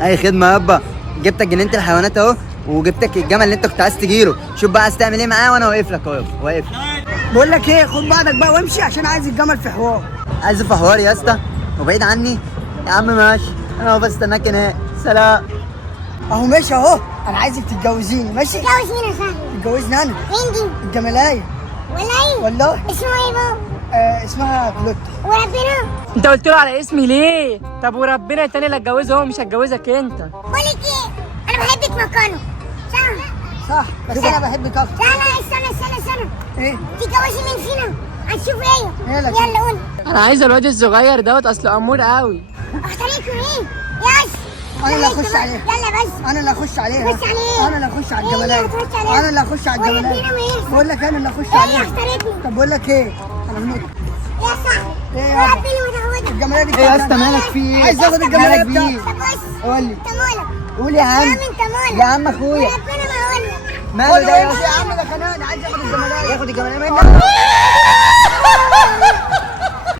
اي خدمه يابا. جبتك جنينه الحيوانات اهو، وجبتك الجمل اللي انت كنت عايز تجيله. شوف بقى عايز تعمل ايه معاه وانا واقف لك اهو، واقف. بقول لك ايه، خد بعضك بقى وامشي عشان عايز الجمل في حوار. عايز في حوار يا اسطى وبعيد عني؟ يا عم ماشي، انا اهو بستناك هناك. سلام. اهو ماشي اهو، انا عايزك تتجوزيني. ماشي؟ تتجوز مين يا صاحبي؟ تتجوزني انا. مين دي؟ الجملايه. ولا ايه؟ والله. اسمه ايه بابا؟ اسمها كلوت. وربنا؟ انت قلت له على اسمي ليه؟ طب وربنا التاني اللي هتجوزه هو مش هتجوزك انت. بقول لك ايه؟ انا بحبك مكانه. صح، بس انا بحبك اكتر. لا لا، استنى. ايه؟ تتجوزي مين فينا؟ هنشوف ايه؟ يلا يلا قول. انا عايز الواد الصغير دوت، اصله امور قوي. اختاريكوا ايه؟ يس. انا اللي اخش عليها. يلا بس. انا اللي اخش عليها. خش عليه. انا اللي اخش على إيه الجملايه. اللي هتخش عليها؟ انا اللي اخش على وربنا الجملايه. ما يحصل. بقول لك انا اللي اخش ايه عليها. اختاريكوا؟ طب بقول لك ايه، انا بنط. يا صاحبي. ايه يابا؟ ربنا متعودة. الجملايه دي ايه يا بتاعتي اسطى أنا. مالك في ايه؟ عايز اخد الجملايه مالك في ايه؟ بتاعتي. طب بص. قول لي. انت مالك؟ قول يا عم. يا عم انت مالك؟ يا عم اخويا. وربنا ما هقول لك. ماله ده يا يا عم ده خنان، عايز اخد الجملايه. ياخد الجمال منك؟